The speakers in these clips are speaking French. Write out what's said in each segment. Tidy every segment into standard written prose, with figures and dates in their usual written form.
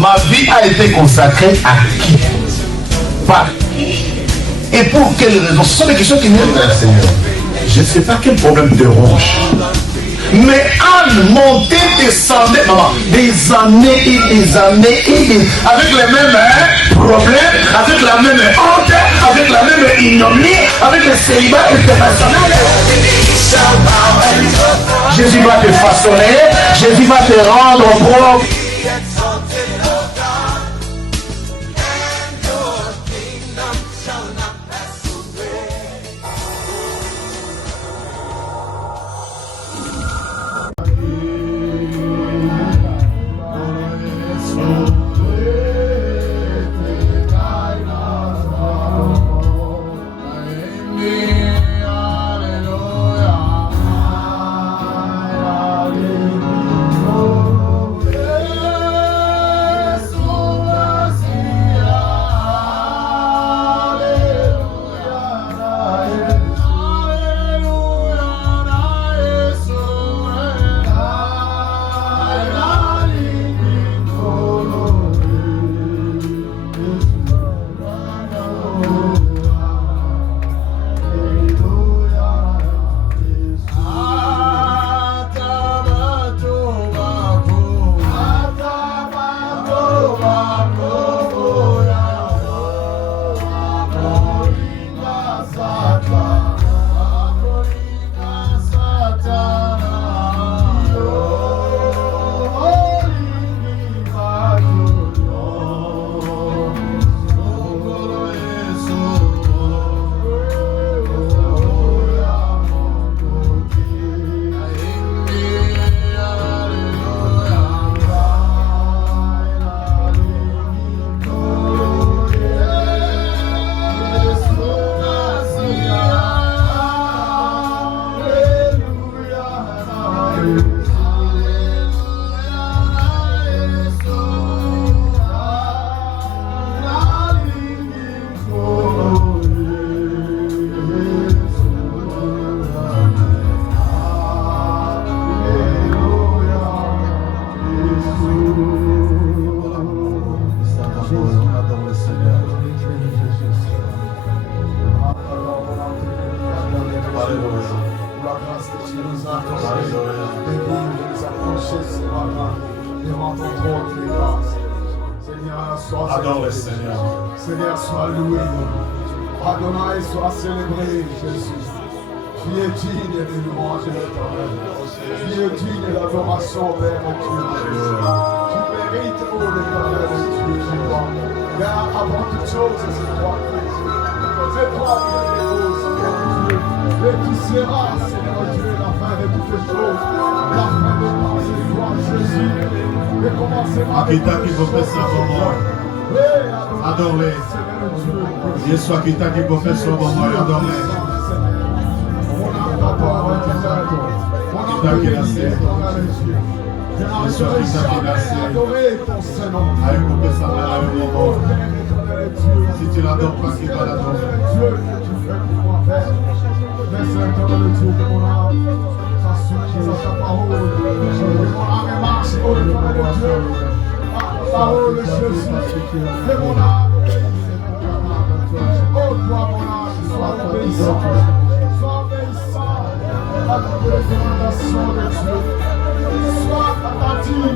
Ma vie a été consacrée à qui? Par qui? Et pour quelles raisons? Ce sont des questions qui viennent vers le Seigneur. Je ne sais pas quel problème te ronge. Mais Anne montait, descendait, maman, des années et des années et des... avec les mêmes problèmes, avec la même honte, avec la même ignominie, avec le célibat international. Jésus va te façonner, Jésus va te rendre propre. Adore le Seigneur. Seigneur, sois loué. Adonai, sois célébré, Jésus. Tu es digne de louange et d'éternel. Tu es digne d'adoration, Père Dieu. Tu mérites, ô l'éternel, Dieu. Car avant toute chose, c'est toi, Jésus. C'est toi qui es beau, Seigneur Dieu. Et tu seras, Seigneur Dieu, la fin de toutes choses. La fin de grâce et de gloire, Jésus. Et commencement. Akita qui vous fait ça pour moi. Adore-les. Jésus Akita qui vous fait ça pour moi. Adore-les. Akita qui est lassé. Jésus Akita qui est lassé. Allez couper sa main avec mon mot. Si tu l'adores pas, qui va l'adorer? Merci l'éternel Dieu de mon âme. Ça suffit, ça ta parole. Mon âme marche au l'éternel Dieu. Parole de Jésus, de mon âme. Oh, toi, mon âme, sois obéissant. Sois obéissant à la recommandation de Dieu. Sois attentif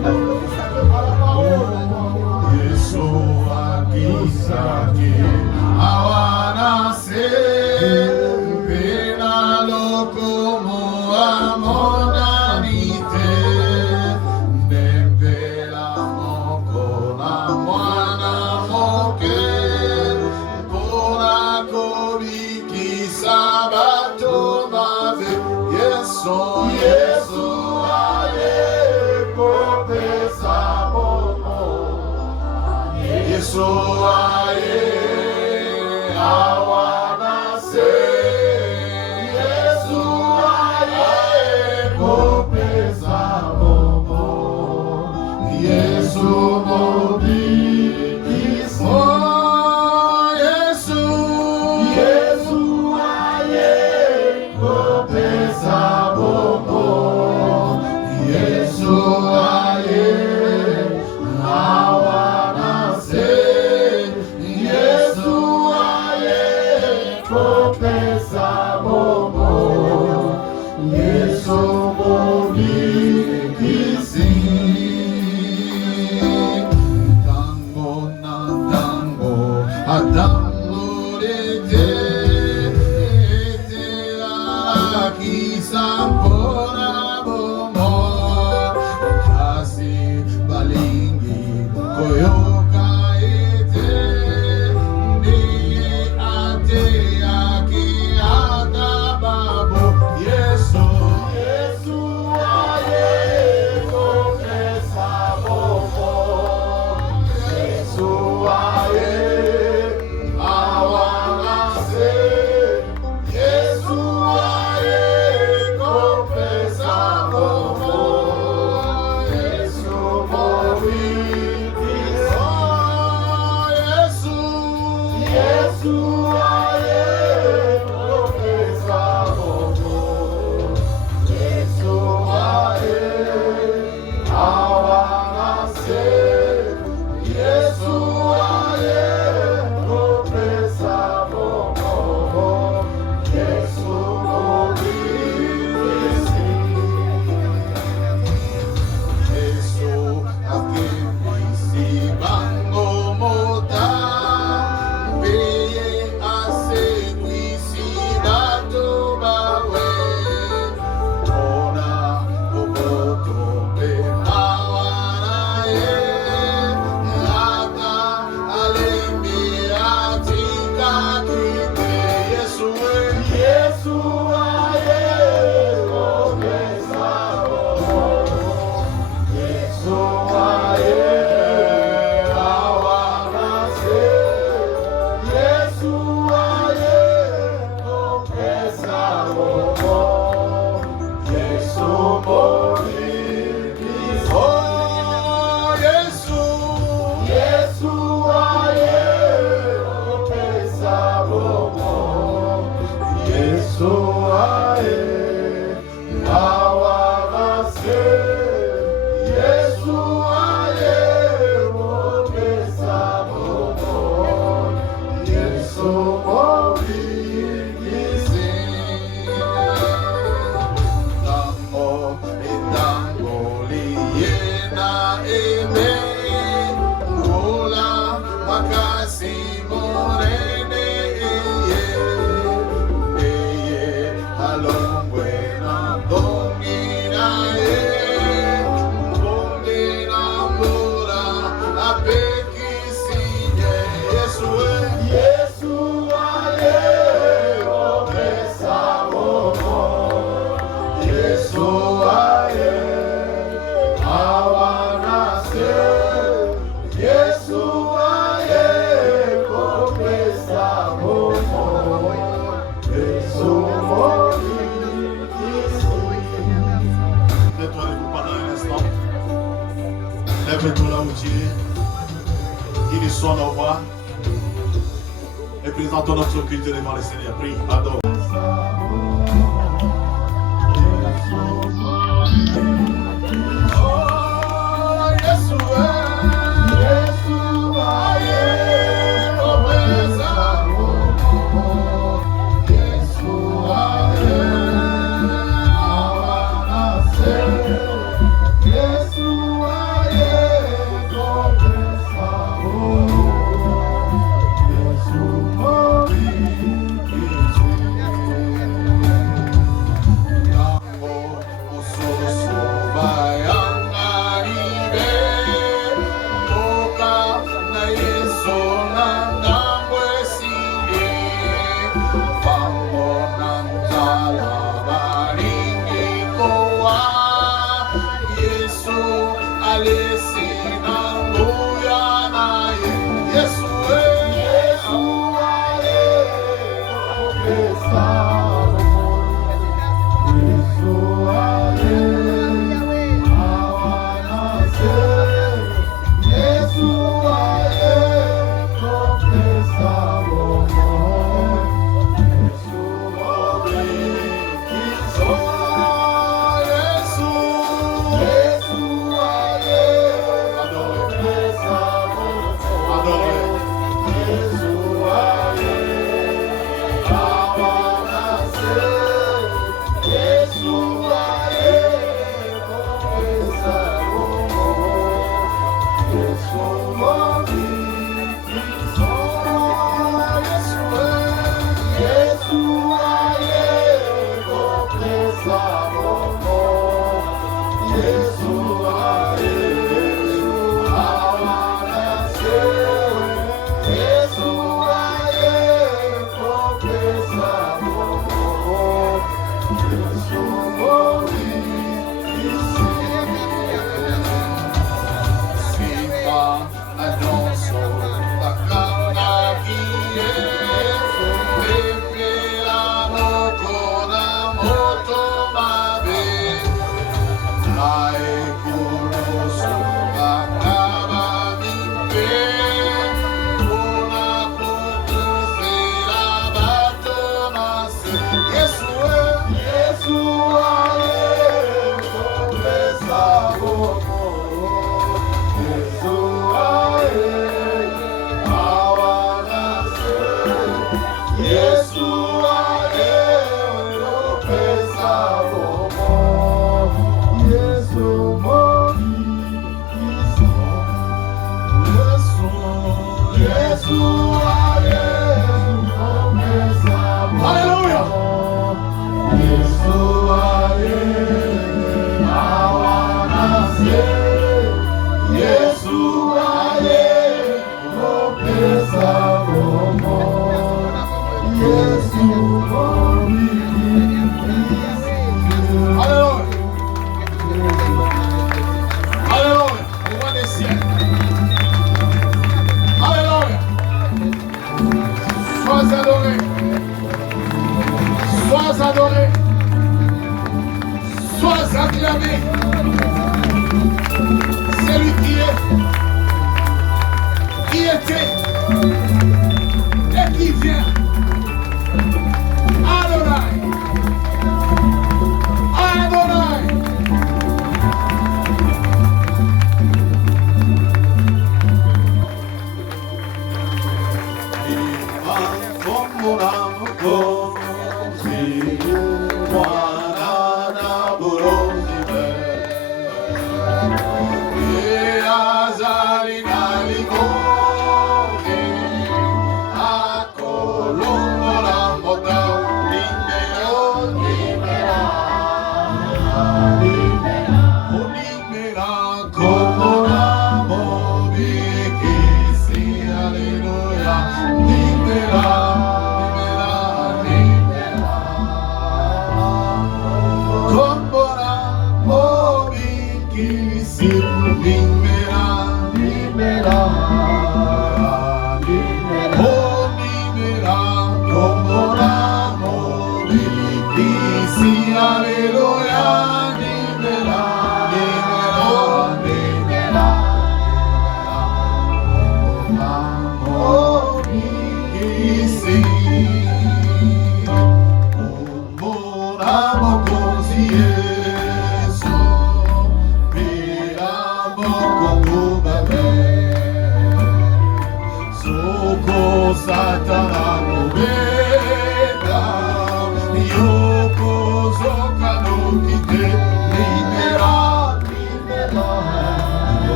à la parole de mon âme. Yeshua Kisaki, Awana Se, Penalo como amonanite, Dembela moko na mwana moke, Pona koriki sabato mave, Yeso, Yesu aye, kope sabomo. Yesu aye, awana se. Yesu aye, kopesa bobo. Yesu mobi kiso. Yesu, Yesu aye, kopesa bobo. Yesu aye, awana. Lève-toi là où tu es. Unissons nos voix. Et présentons notre culte devant le Seigneur. Prie, adore.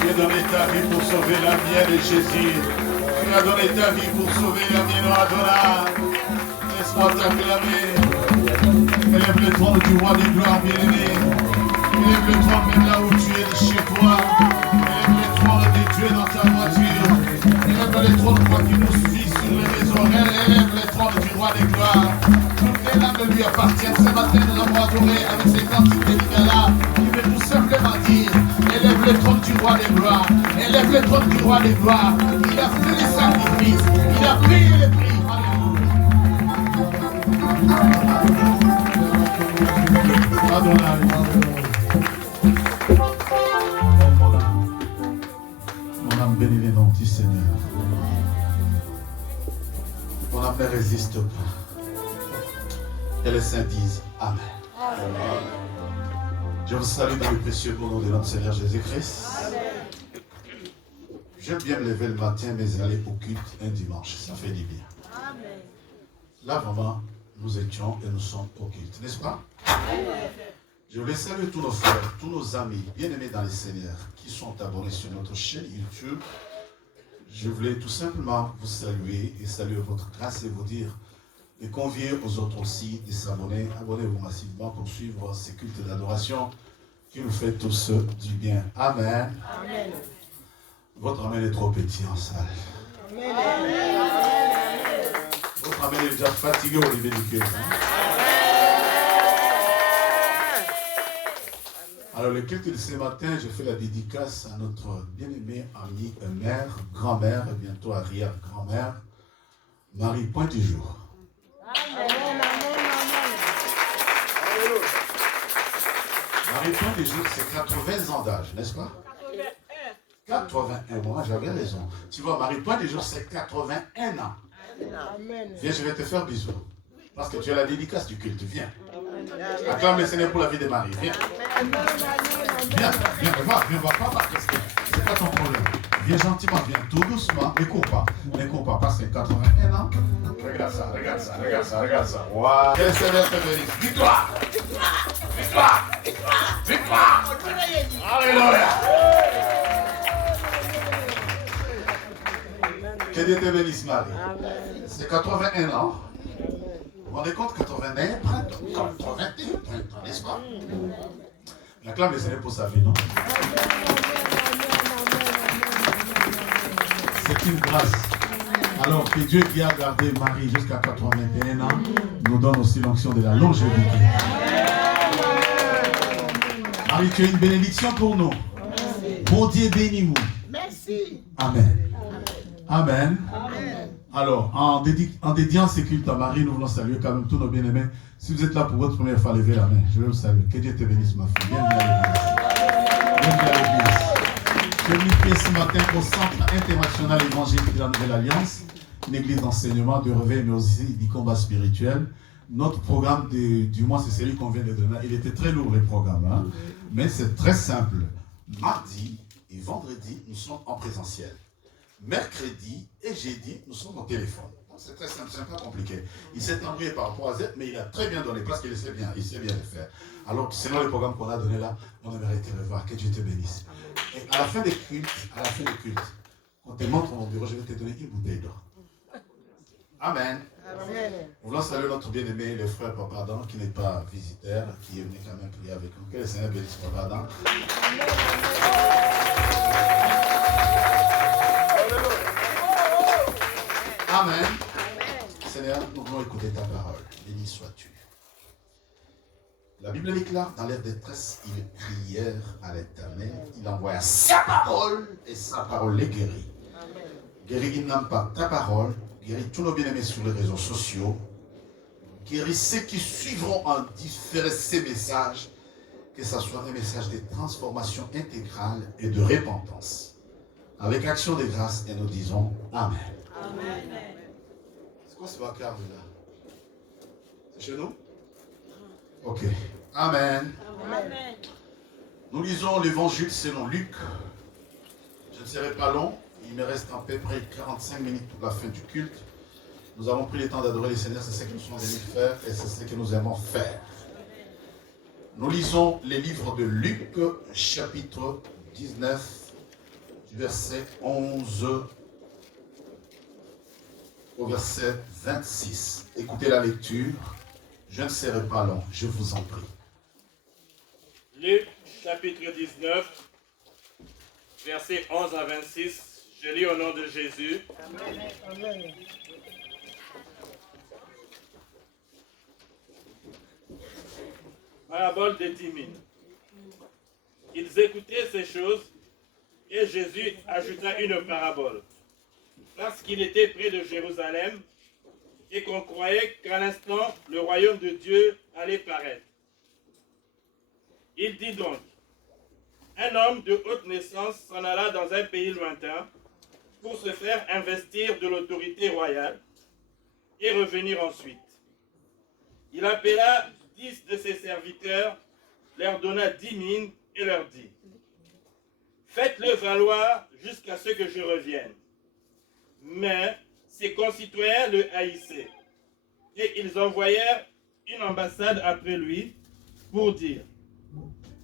Tu es donné ta vie pour sauver la mienne, Jésus. Tu as donné ta vie pour sauver la mienne, Adonai. Laisse-moi t'acclamer. Élève le trône du roi des gloires, bien-aimé. Élève le trône même là où tu es chez toi. Élève le trône de Dieu dans ta voiture. Élève le trône, toi qui nous suis sur les maisons. Élève le trône du roi des gloires. Toutes les lames lui appartiennent. Ce matin, nous avons adoré avec ces quantités de là. Il veut tout simplement dire, élève le trône du roi des gloires. Élève le trône du roi des gloires. Il a fait les sacrifices. Il a payé le prix. Adonai. Mon âme bénit les noms du Seigneur. Mon âme ne résiste pas. Et les saints disent Amen. Amen. Je vous salue dans le précieux beau nom de notre Seigneur Jésus-Christ. J'aime bien me lever le matin, mais aller au culte un dimanche, ça fait du bien. Amen. Là, vraiment, nous étions et nous sommes au culte, n'est-ce pas? Je voulais saluer tous nos frères, tous nos amis, bien-aimés dans les Seigneurs, qui sont abonnés sur notre chaîne YouTube. Je voulais tout simplement vous saluer et saluer votre grâce et vous dire, et convier aux autres aussi de s'abonner. Abonnez-vous massivement pour suivre ces cultes d'adoration qui nous fait tous du bien. Amen. Amen. Votre amen est trop petit en salle. Amen. Votre amen est déjà fatigué au niveau du cœur. Alors le culte de ce matin, je fais la dédicace à notre bien-aimée amie, mère, grand-mère, et bientôt arrière-grand-mère, Marie Point du Jour. Marie Point du Jour, c'est 80 ans d'âge, n'est-ce pas? 81, moi j'avais raison. Tu vois, Marie Point du Jour, c'est 81 ans. Viens, je vais te faire bisous. Parce que tu as la dédicace du culte, viens. Acclame le Seigneur pour la vie de Marie, viens. Viens, viens, va pas rester. C'est pas ton problème. Viens gentiment, viens tout doucement, ne cours pas, parce que 81 ans. Regarde ça. Waouh. Que le Seigneur te bénisse. Victoire. Alléluia. Que Dieu te bénisse, Marie. C'est 81 ans. Vous vous rendez compte, 81 printemps, n'est-ce pas? L'acclame le Seigneur pour sa vie, non? C'est une grâce. Alors que Dieu qui a gardé Marie jusqu'à 81 ans nous donne aussi l'onction de la longévité. Marie, tu es une bénédiction pour nous. Bon Dieu, bénis-vous. Merci. Amen. Amen. Alors, en dédiant ces cultes à Marie, nous voulons saluer quand même tous nos bien-aimés. Si vous êtes là pour votre première fois, levez la main. Je vais vous saluer. Que Dieu te bénisse, ma fille. Bienvenue à l'église. Je suis venu ce matin au Centre international évangélique de la Nouvelle Alliance, une église d'enseignement, de réveil, mais aussi du combat spirituel. Notre programme du mois, c'est celui qu'on vient de donner. Il était très lourd, les programmes, hein? Mais c'est très simple. Mardi et vendredi, nous sommes en présentiel. Mercredi et jeudi, nous sommes au téléphone. C'est très simple, c'est pas compliqué. Il s'est embrouillé par rapport à Z, mais il a très bien donné parce qu'il sait bien le faire. Alors, selon le programme qu'on a donné là, on aimerait te revoir. Que Dieu te bénisse. Et à la fin des cultes, quand tu montres mon bureau, je vais te donner une bouteille d'or. Amen. Amen. Nous voulons saluer notre bien-aimé, le frère Papa Adam, qui n'est pas visiteur, qui est venu quand même prier avec nous. Que le Seigneur bénisse Papa Adam. Amen. Seigneur, nous voulons écouter ta parole. Béni sois-tu. La Bible déclare, dans l'air de détresse, ils prièrent à l'Éternel. Il envoya sa parole et sa parole les guérit. Guéris Guinam par ta parole. Guéris tous nos bien-aimés sur les réseaux sociaux. Guéris ceux qui suivront en différé ces messages. Que ce soit un message de transformation intégrale et de repentance. Avec action de grâce, et nous disons Amen. Amen. C'est quoi ce vacarme là? C'est chez nous? Ok. Amen. Amen. Nous lisons l'évangile selon Luc. Je ne serai pas long. Il me reste à peu près 45 minutes pour la fin du culte. Nous avons pris le temps d'adorer le Seigneur. C'est ce que nous sommes venus faire et c'est ce que nous aimons faire. Nous lisons les livres de Luc, chapitre 19, verset 11 au verset 26. Écoutez la lecture. Je ne serai pas long, je vous en prie. Luc chapitre 19, versets 11 à 26. Je lis au nom de Jésus. Amen. Parabole des 10 000. Ils écoutaient ces choses et Jésus ajouta une parabole. Parce qu'il était près de Jérusalem et qu'on croyait qu'à l'instant le royaume de Dieu allait paraître. Il dit donc, un homme de haute naissance s'en alla dans un pays lointain pour se faire investir de l'autorité royale et revenir ensuite. Il appela 10 de ses serviteurs, leur donna 10 000 et leur dit, faites-le valoir jusqu'à ce que je revienne. Mais ses concitoyens le haïssaient et ils envoyèrent une ambassade après lui pour dire,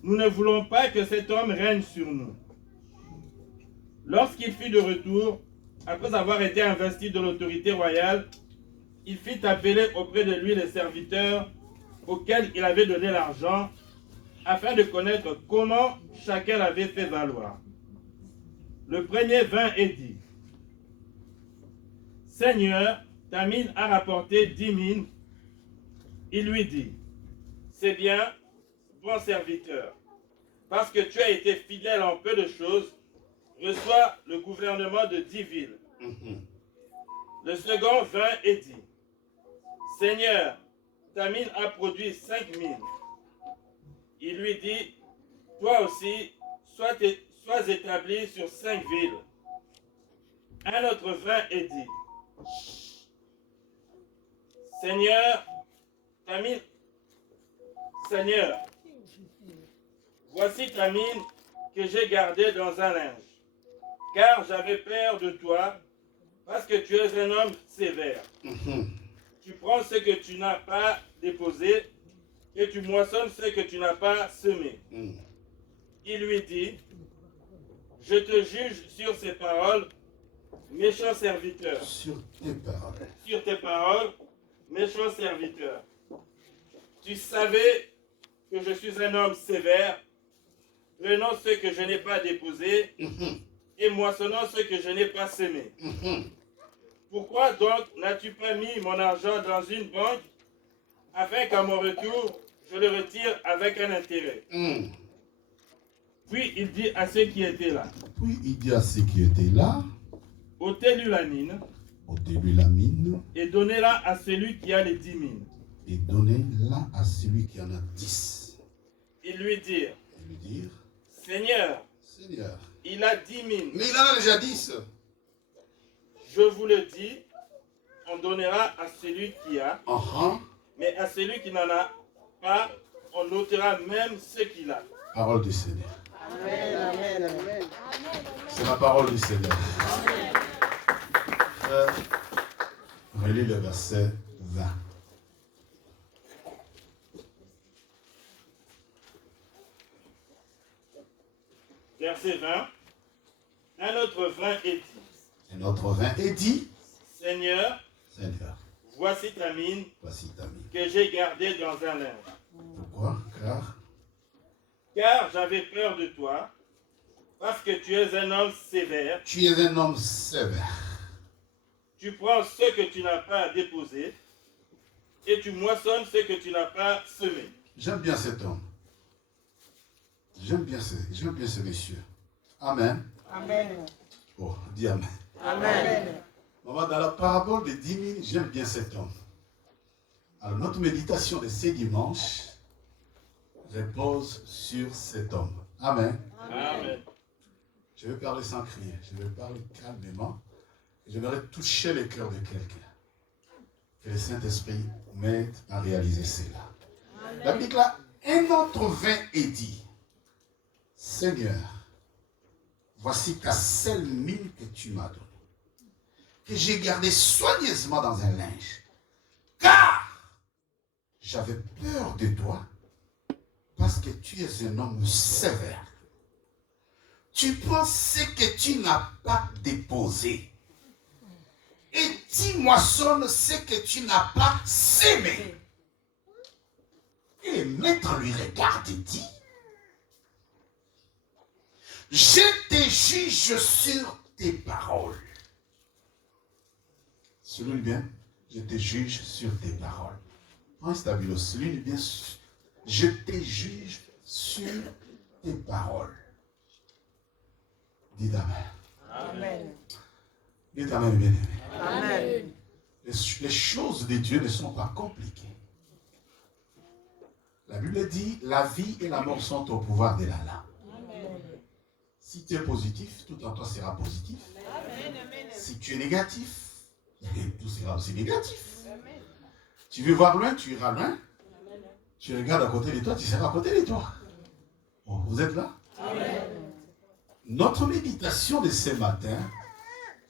nous ne voulons pas que cet homme règne sur nous. Lorsqu'il fut de retour, après avoir été investi de l'autorité royale, il fit appeler auprès de lui les serviteurs auxquels il avait donné l'argent, afin de connaître comment chacun l'avait fait valoir. Le premier vint et dit, Seigneur, ta mine a rapporté 10 000. Il lui dit, c'est bien, bon serviteur, parce que tu as été fidèle en peu de choses, reçois le gouvernement de 10 villes. Le second vint et dit, Seigneur, ta mine a produit 5 000. Il lui dit, toi aussi, sois établi sur 5 villes. Un autre vint et dit, Seigneur, Seigneur, voici ta mine que j'ai gardée dans un linge, car j'avais peur de toi, parce que tu es un homme sévère. Tu prends ce que tu n'as pas déposé, et tu moissonnes ce que tu n'as pas semé. Il lui dit, je te juge sur ces paroles, méchant serviteur. Sur tes paroles. Sur tes paroles, méchant serviteur. Tu savais que je suis un homme sévère, prenant ce que je n'ai pas déposé et moissonnant ce que je n'ai pas semé. Pourquoi donc n'as-tu pas mis mon argent dans une banque afin qu'à mon retour, je le retire avec un intérêt? Puis il dit à ceux qui étaient là, ôtez-lui la mine et donnez-la à celui qui a les 10 000. Et donnez-la à celui qui en a 10. Ils lui dirent, Seigneur, il a 10 000. Mais il en a déjà 10. Je vous le dis, on donnera à celui qui a, mais à celui qui n'en a pas, on ôtera même ce qu'il a. Parole du Seigneur. Amen. C'est la parole du Seigneur. Relis le verset 20. Verset 20. Un autre vint et dit, Un autre vint et dit, Seigneur, voici ta mine que j'ai gardée dans un linge. Pourquoi? Car j'avais peur de toi, parce que tu es un homme sévère. Tu es un homme sévère. Tu prends ce que tu n'as pas déposé et tu moissonnes ce que tu n'as pas semé. J'aime bien cet homme. J'aime bien ce monsieur. Amen. Amen. Oh, dis Amen. Amen. Maman, dans la parabole des 10 000, j'aime bien cet homme. Alors, notre méditation de ce dimanche repose sur cet homme. Amen. Amen. Je vais parler sans crier. Je vais parler calmement. J'aimerais toucher le cœur de quelqu'un. Que le Saint-Esprit m'aide à réaliser cela. Amen. La Bible dit là, un autre vint et dit, Seigneur, voici ta seule mine que tu m'as donnée, que j'ai gardée soigneusement dans un linge, car j'avais peur de toi, parce que tu es un homme sévère. Tu prends ce que tu n'as pas déposé, et tu moissonne ce que tu n'as pas sémé. Et le maître lui regarde et dit, je te juge sur tes paroles. Souligne bien, je te juge sur tes paroles. Prends stabilo, souligne bien, je te juge sur tes paroles. Dites Amen. Amen. Dites Amen, bien-aimé. Amen. Les choses de Dieu ne sont pas compliquées. La Bible dit, la vie et la mort sont au pouvoir de la langue. Si tu es positif, tout en toi sera positif. Si tu es négatif, tout sera aussi négatif. Tu veux voir loin, tu iras loin. Tu regardes à côté de toi, tu seras à côté de toi. Bon, vous êtes là? Amen. Notre méditation de ce matin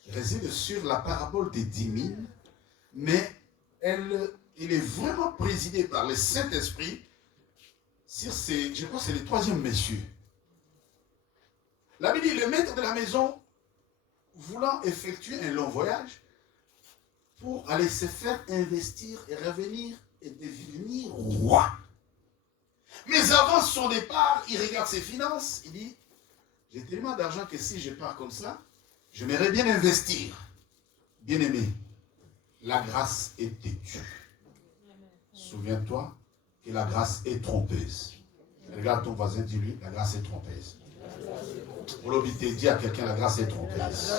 réside sur la parabole des 10 000, mais elle est vraiment présidée par le Saint-Esprit sur ces, je crois que c'est le 3e monsieur. La Bible dit, le maître de la maison, voulant effectuer un long voyage, pour aller se faire investir et revenir et devenir roi. Mais avant son départ, il regarde ses finances, il dit, j'ai tellement d'argent que si je pars comme ça, j'aimerais bien investir. Bien-aimé, la grâce est têtue. Souviens-toi que la grâce est trompeuse. Regarde ton voisin, dis-lui, la grâce est trompeuse. Pour l'obité, dis à quelqu'un, la grâce est trompeuse.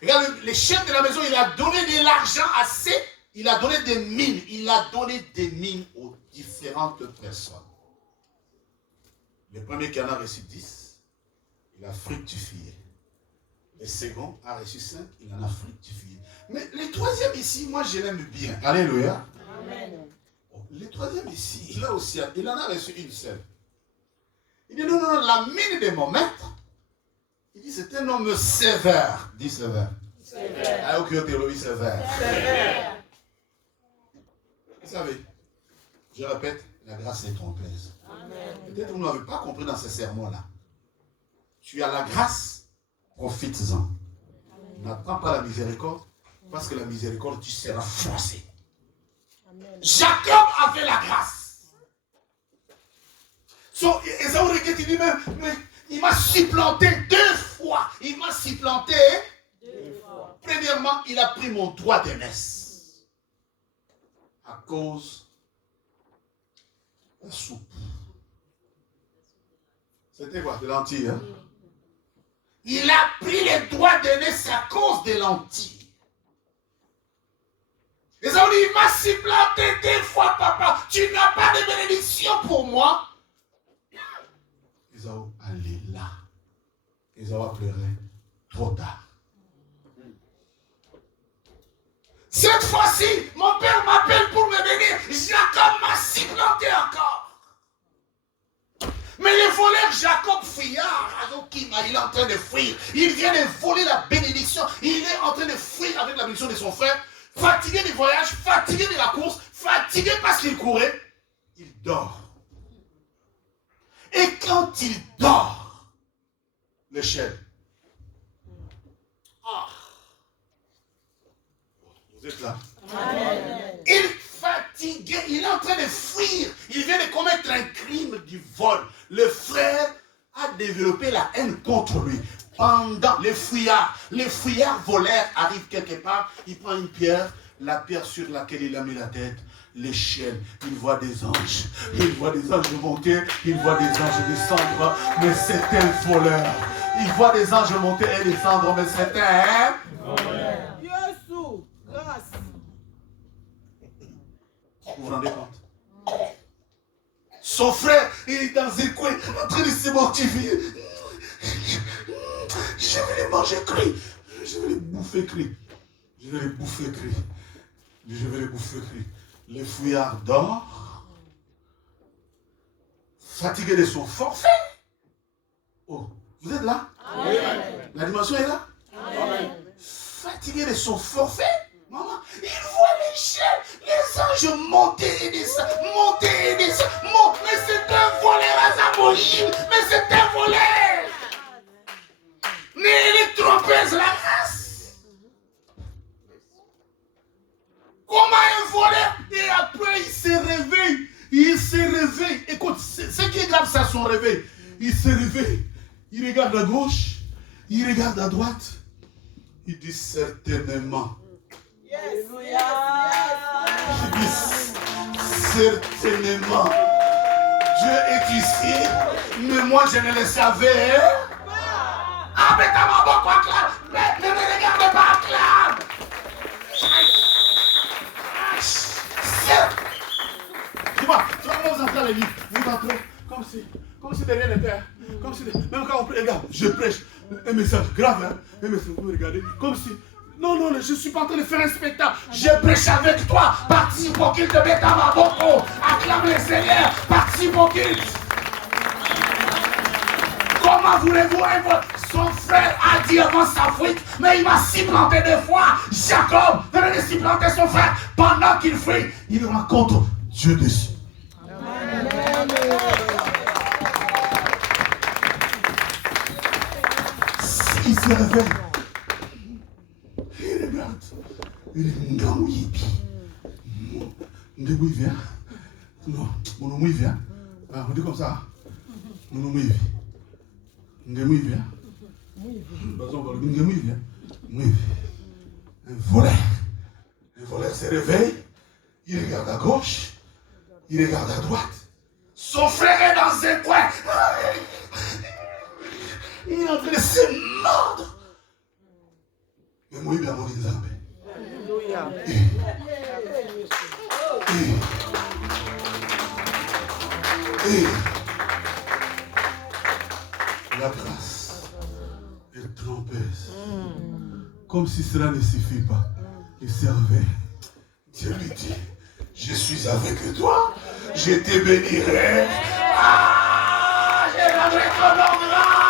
Regarde, le chef de la maison, il a donné de l'argent assez, il a donné des mines, il a donné des mines aux différentes personnes. Le premier qui en a reçu 10, il a fructifié. Le second a reçu 5, il en a fructifié. Mais le troisième ici, moi je l'aime bien. Alléluia. Amen. Le troisième ici, il en a reçu une seule. Il dit non, non, non, la mine de mon maître, il dit c'est un homme sévère. Dis sévère. Sévère. Ah, ok, théologie sévère. Sévère. Vous savez, je répète, la grâce est trompeuse. Peut-être que vous n'avez pas compris dans ce sermon-là. Tu as la grâce, profites-en. N'attends pas la miséricorde, parce que la miséricorde, tu seras forcé. Jacob avait la grâce. Esaü regrette, il dit, mais il m'a supplanté 2 fois. Il m'a supplanté 2 fois. Premièrement, il a pris mon droit d'aînesse. À cause de la soupe. C'était quoi? De lentilles, hein? Il a pris les droits d'aînesse à cause des lentilles. Et ça dit, il m'a supplanté 2 fois, papa. Tu n'as pas de bénédiction pour moi. Esaü allait là. Esaü a pleuré trop tard. Cette fois-ci, mon père m'appelle pour me bénir. Jacob m'a supplanté encore. Mais le voleur Jacob fuyard, il est en train de fuir. Il vient de voler la bénédiction. Il est en train de fuir avec la bénédiction de son frère. Fatigué du voyage, fatigué de la course, fatigué parce qu'il courait. Il dort. Et quand il dort, le chef. Ah. Vous êtes là? Amen. Il est fatigué, il est en train de fuir. Il vient de commettre un crime du vol. Le frère a développé la haine contre lui. Pendant les fuyards voleurs arrivent quelque part, il prend une pierre, la pierre sur laquelle il a mis la tête, l'échelle, il voit des anges. Il voit des anges monter, il voit des anges descendre, mais c'était un voleur. Il voit des anges monter et descendre, mais c'était un voleur. Jésus, grâce. Vous vous rendez compte? Son frère est dans un coin en train de se mortifier. Je vais les manger crus. Je vais les bouffer crus. Je vais les bouffer crus. Je vais les bouffer crus. Le fouillard dort. Fatigué de son forfait. Oh, vous êtes là? Amen. La dimension est là? Amen. Fatigué de son forfait. Maman, il voit les chiens, les anges monter et descendre, monter et descendre, monter. Mais c'est un voleur à Zamoïm, mais c'est un voleur. Mais il est trompeuse la grâce. après, il s'est réveillé. Il s'est réveillé. Écoute, ce qui est grave, c'est son réveil. Il s'est réveillé. Il regarde à gauche. Il regarde à droite. Il dit certainement. Alléluia. Il dit certainement. Dieu est ici. Mais moi, je ne le savais. Ah, mais t'as ma boque, acclame. Mais ne me regarde pas, acclame. Tu vois comment vous entrez à l'église, vous entrez comme si de rien n'était. Comme si, même quand on prêche, regarde, je prêche un message grave, hein, un message, vous me regardez, comme si, non, je ne suis pas en train de faire un spectacle. Je prêche avec toi, participe au culte de Betamaboko, acclame le Seigneur, participe au culte. Comment voulez-vous son frère a dit avant sa fuite, mais il m'a supplanté 2 fois. Jacob venait de supplanter son frère pendant qu'il fuit. Il rencontre Dieu dessus. Il se réveille. Il regarde. Il dit, Ngaouibi. Ndegou, il vient. Non, mon nom, il vient. On dit comme ça. Mon nom, il vient. Ndegou, il vient. Un voleur se réveille, il regarde à gauche, il regarde à droite. Son frère est dans un coin. Il est en train de se mordre. Mais moi, il a mon Nzambe. Alléluia. La grâce est trompeuse. Comme si cela ne suffit pas. Il servait. Dieu lui dit, je suis avec toi, je te bénirai. Ah, je rendrai ton nom grand.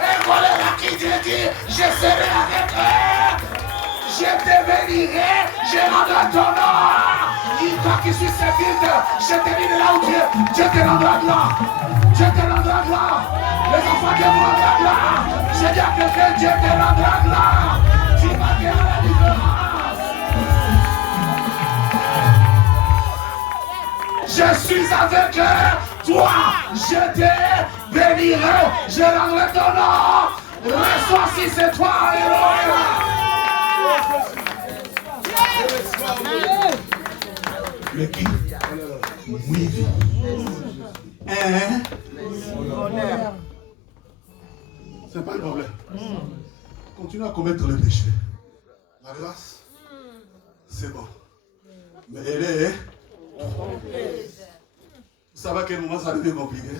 Un voleur à qui Dieu dit, je serai avec eux. Je te bénirai, je rendrai ton nom. Toi qui suis servite, je te dis de là où Dieu te rendra gloire. Dieu te rendra gloire. Les enfants Dieu vous rendra gloire. Je dis à quelqu'un, Dieu te rendra gloire. Tu vas faire la différence. Je suis avec eux. Toi, je te bénirai. Je rendrai ton nom. Reçois si c'est toi. Alléluia. Le qui? Oui. C'est pas le problème. Continue à commettre le péché. La grâce, c'est bon. Mais elle est. Vous savez à quel moment ça devient compliqué?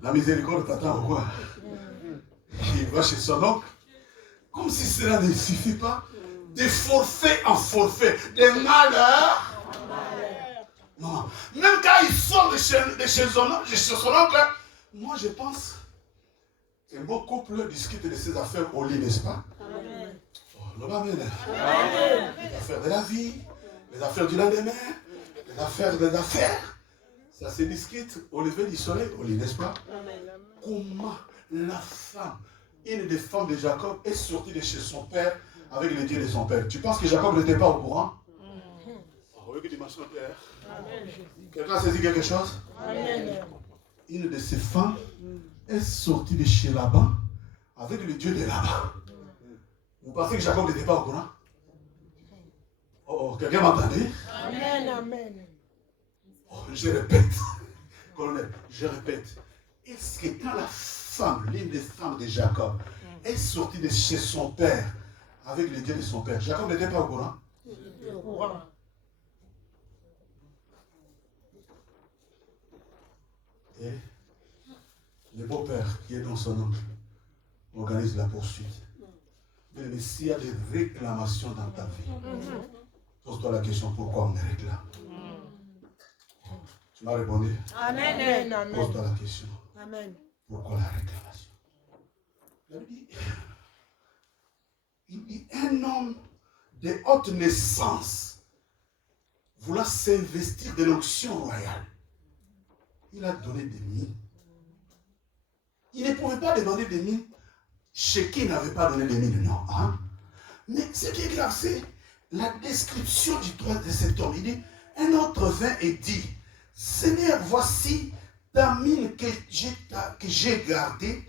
La miséricorde t'attend ou quoi? Il va chez son oncle. Comme si cela ne suffit pas. De forfait en forfait, de malheur. Non. Même quand ils sortent de chez son oncle, moi je pense qu'un bon couple discute de ses affaires au lit, n'est-ce pas? Amen. Oh, amen. Les affaires de la vie, les affaires du lendemain, les affaires des affaires, ça se discute au lever du soleil au lit, n'est-ce pas? Amen. Comment la femme, une des femmes de Jacob, est sortie de chez son père avec les dieux de son père. Tu penses que Jacob n'était pas au courant? Oui, que dimanche père. Quelqu'un a saisi quelque chose? Amen. Une de ces femmes est sortie de chez Laban avec le Dieu de Laban. Vous pensez que Jacob n'était pas au courant? Oh, quelqu'un m'entendait? Amen, amen. Oh, je répète, colonel, je répète. Est-ce que quand la femme, l'une des femmes de Jacob, est sortie de chez son père avec les dieux de son père, Jacob n'était pas au courant? Au courant. Et le beau-père qui est dans son oncle organise la poursuite. Mais s'il y a des réclamations dans ta vie, pose-toi la question, pourquoi on me réclame? Tu m'as répondu? Amen. Pose-toi la question. Amen. Pourquoi la réclamation? Il dit, un homme de haute naissance voulant s'investir de l'onction royale. Il a donné des mines. Il ne pouvait pas demander des mines chez qui il n'avait pas donné des mines, non. Hein? Mais ce qui est grave, c'est la description du droit de cet homme. Il dit, un autre vint et dit, Seigneur, voici ta mine que j'ai gardée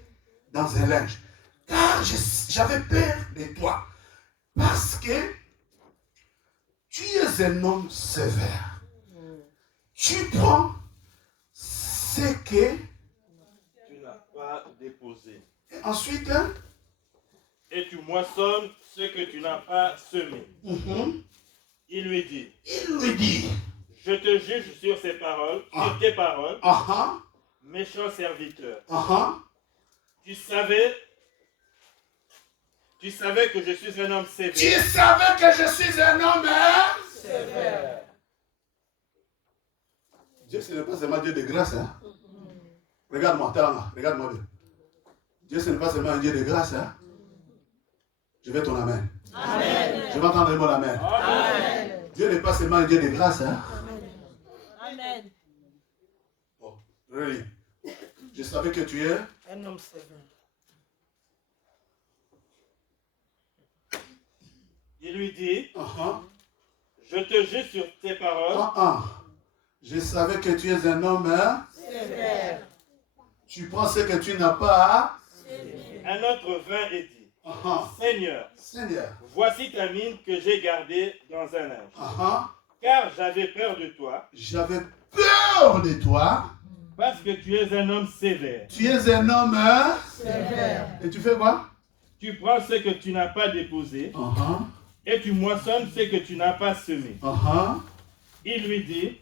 dans un linge. Car j'avais peur de toi. Parce que tu es un homme sévère. Tu prends ce que tu n'as pas déposé. Et ensuite, et tu moissonnes ce que tu n'as pas semé. Il lui dit, je te juge sur ces paroles, sur tes paroles, méchant serviteur. Tu savais que je suis un homme sévère. Tu savais que je suis un homme Sévère. Dieu, ce n'est pas seulement Dieu de grâce. Hein? Regarde-moi, Talanga, regarde-moi bien. Dieu, ce n'est pas seulement un Dieu de grâce. Hein? Je vais ton amen. Amen. Je vais entendre le mot amen. Amen. Dieu n'est pas seulement un Dieu de grâce. Hein? Amen. Bon, relis. Je savais que tu es Un homme sévère. Il lui dit, je te juge sur tes paroles. Je savais que tu es un homme sévère. Tu prends ce que tu n'as pas. Un autre vint et dit, Seigneur, voici ta mine que j'ai gardée dans un linge. Car j'avais peur de toi. J'avais peur de toi. Parce que tu es un homme sévère. Tu es un homme sévère. Et tu fais quoi? Tu prends ce que tu n'as pas déposé. Et tu moissonnes ce que tu n'as pas semé. Il lui dit,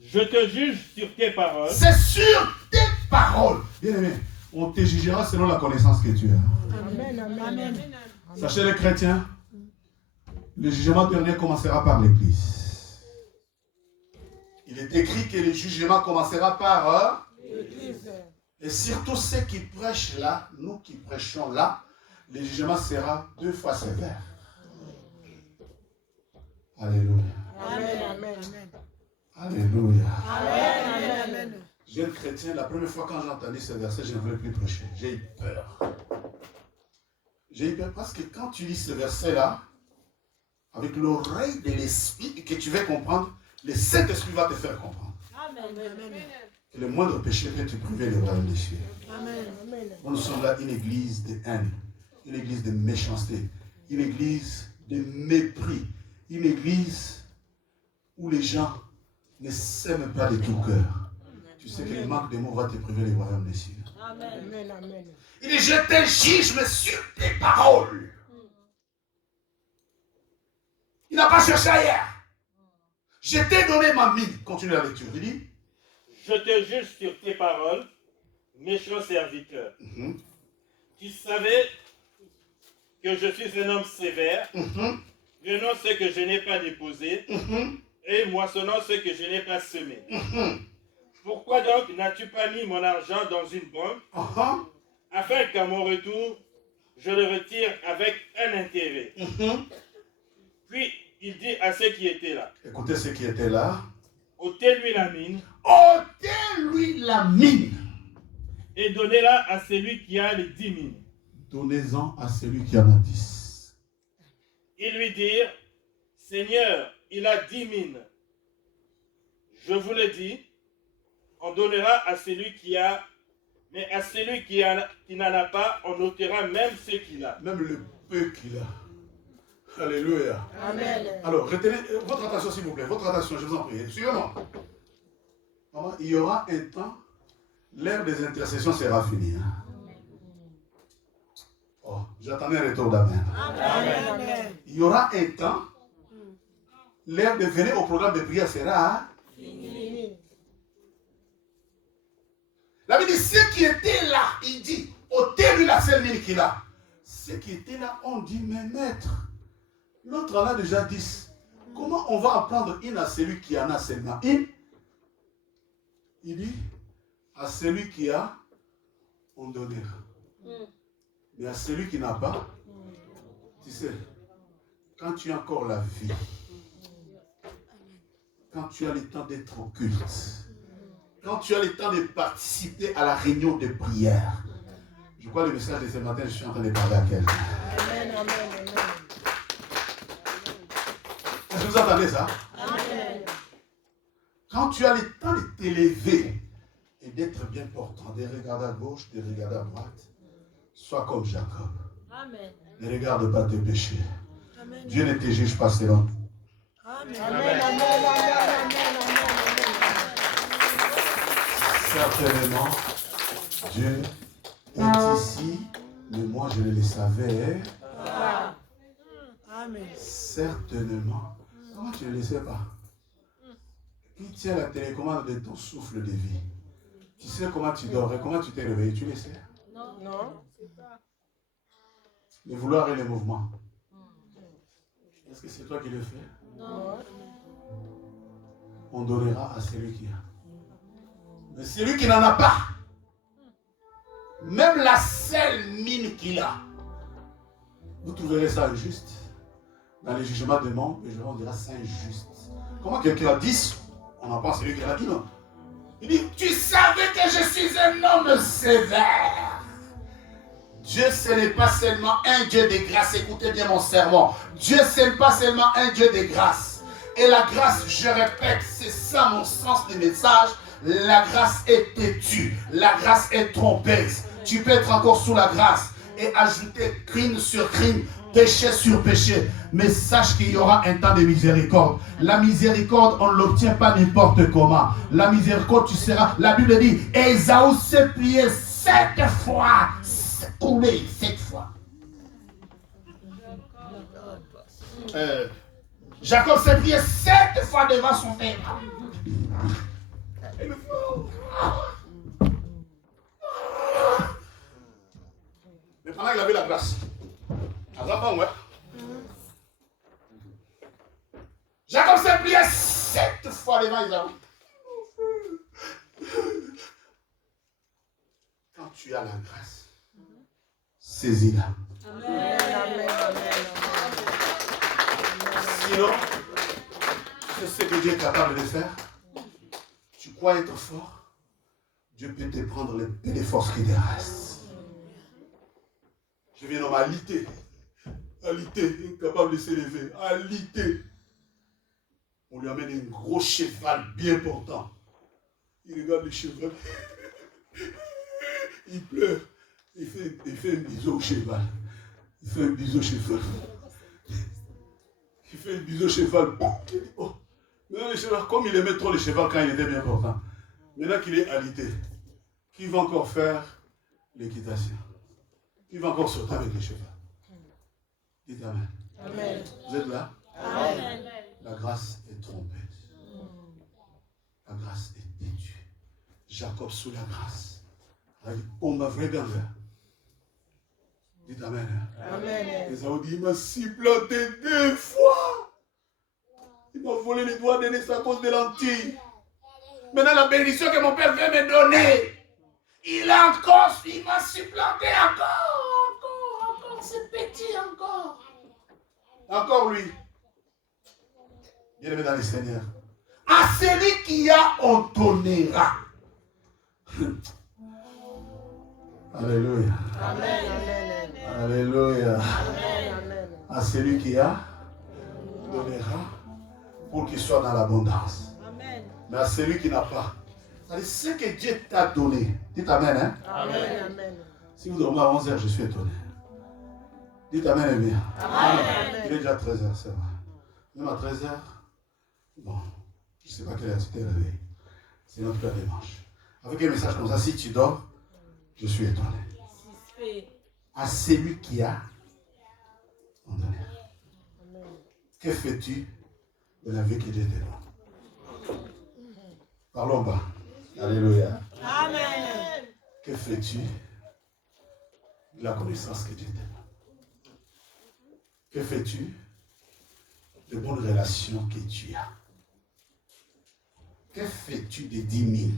je te juge sur tes paroles. C'est sur tes paroles. Bien aimé, on te jugera selon la connaissance que tu as. Amen. Amen. Sachez les chrétiens, le jugement dernier commencera par l'Église. Il est écrit que le jugement commencera par l'Église. Et surtout ceux qui prêchent là, nous qui prêchons là, le jugement sera 2 fois sévère. Alléluia. Amen. Alléluia. Amen. Jeune chrétien, la première fois quand j'ai entendu ce verset, je ne voulais plus prêcher. J'ai eu peur. J'ai eu peur parce que quand tu lis ce verset-là, avec l'oreille de l'esprit et que tu veux comprendre, le Saint-Esprit va te faire comprendre. Amen. Que le moindre péché peut te priver le royaume des cieux. Amen. Nous sommes là une église de haine, une église de méchanceté, une église de mépris, une église où les gens ne s'aiment pas de tout cœur. Tu sais que le manque de mots va te priver le royaume des cieux. Amen. Il dit, je te juge, mais sur tes paroles. Il n'a pas cherché ailleurs. Je t'ai donné ma mine. Continue la lecture. Il dit, je te juge sur tes paroles, méchant serviteur. Tu savais que je suis un homme sévère, prenant ce que je n'ai pas déposé, et moissonnant ce que je n'ai pas semé. Pourquoi donc n'as-tu pas mis mon argent dans une banque, afin qu'à mon retour, je le retire avec un intérêt? Puis il dit à ceux qui étaient là, écoutez ceux qui étaient là, ôtez-lui la mine, ôtez-lui la mine, et donnez-la à celui qui a les 10 mines. Donnez-en à celui qui en a 10. Ils lui dirent, Seigneur, il a 10 mines. Je vous le dis, on donnera à celui qui a, mais à celui qui n'en a pas, on ôtera même ce qu'il a. Même le peu qu'il a. Alléluia. Amen. Alors, retenez votre attention s'il vous plaît. Votre attention, je vous en prie. Suivez-moi. Maman, il y aura un temps, l'ère des intercessions sera finie. Oh, j'attendais un retour d'amen. Amen. Il y aura un temps, l'ère de venir au programme de prière sera Fini. La Bible dit, ceux qui étaient là, il dit, ôtez-lui la seule mine qu'il a. Ceux qui étaient là ont dit, mais maître, l'autre en a déjà 10. Comment on va apprendre une à celui qui en a seulement une? Il dit, à celui qui a, on donnera. Mais à celui qui n'a pas, tu sais, quand tu as encore la vie, quand tu as le temps d'être au culte, quand tu as le temps de participer à la réunion de prière, je crois que le message de ce matin, je suis en train de parler à quelqu'un. Vous entendez ça? Amen. Quand tu as le temps de t'élever et d'être bien portant, de regarder à gauche, de regarder à droite, sois comme Jacob. Amen. Ne regarde pas tes péchés. Amen. Dieu ne te juge pas selon. Amen. Amen. Amen. Certainement, Dieu est ici, mais moi je ne le savais. Amen. Certainement. Comment tu ne le sais pas? Qui tient la télécommande de ton souffle de vie? Tu sais comment tu dors et comment tu t'es réveillé, tu le sais? Non. Le vouloir et le mouvement. Est-ce que c'est toi qui le fais? Non. On donnera à celui qui a. Mais celui qui n'en a pas, même la seule mine qu'il a, vous trouverez ça injuste. Dans les jugements de monde, on dira c'est injuste. Comment quelqu'un a 10, on en pense celui qui a dit non. Il dit, tu savais que je suis un homme sévère. Dieu, ce n'est pas seulement un Dieu de grâce. Écoutez bien mon sermon. Dieu, ce n'est pas seulement un Dieu de grâce. Et la grâce, je répète, c'est ça mon sens du message. La grâce est têtue. La grâce est trompeuse. Tu peux être encore sous la grâce et ajouter crime sur crime, péché sur péché. Mais sache qu'il y aura un temps de miséricorde. La miséricorde, on ne l'obtient pas n'importe comment. La miséricorde, tu seras... La Bible dit, Ésaü s'est plié 7 fois. Coulé 7 fois. Jacob s'est plié 7 fois devant son père. Mais pendant qu'il avait la grâce, Jacob s'est plié 7 fois devant Ésaü. Quand tu as la grâce, saisis-la. Amen. Amen. Sinon, c'est ce que Dieu est capable de faire. Tu crois être fort, Dieu peut te prendre le peu de force qui te reste. Je viens d'homme alité, incapable de s'élever, alité. On lui amène un gros cheval bien portant. Il regarde le cheval, il pleure, il fait un bisou au cheval. Il fait un bisou au cheval. Il fait un bisou au cheval. Il dit, oh. Maintenant, le cheval, comme il aimait trop le cheval quand il était bien portant, maintenant qu'il est alité, qui va encore faire l'équitation? Qui va encore sauter avec le cheval? Dites Amen. Amen. Vous êtes là? Amen. La grâce est trompeuse. La grâce est têtue. Jacob sous la grâce. On m'a vrai bien là. Dites Amen. Amen. Ésaü dit, il m'a supplanté 2 fois. Il m'a volé les doigts de naissance à cause de lentilles. Maintenant, la bénédiction que mon père veut me donner, il m'a supplanté encore, c'est petit encore. Encore lui. Bien-aimé dans le Seigneur. À celui qui a, on donnera. Alléluia. Amen. Amen. Alléluia. Amen. À celui qui a, on donnera pour qu'il soit dans l'abondance. Amen. Mais à celui qui n'a pas, c'est ce que Dieu t'a donné. Dites Amen. Hein? Amen. Amen. Si vous dormez à 11h, je suis étonné. Dites Amen et bien. Amen. Il est déjà 13h, c'est vrai. Même à 13h, bon, je ne sais pas quelle heure tu t'es réveillé. C'est notre père dimanche. Avec un message comme ça, si tu dors, je suis étonné. À celui qui a, on donnera. Que fais-tu de la vie que Dieu te donne? Parlons bas. Alléluia. Amen. Que fais-tu de la connaissance que Dieu te donne? Que fais-tu de bonnes relations que tu as? Que fais-tu de 10 000?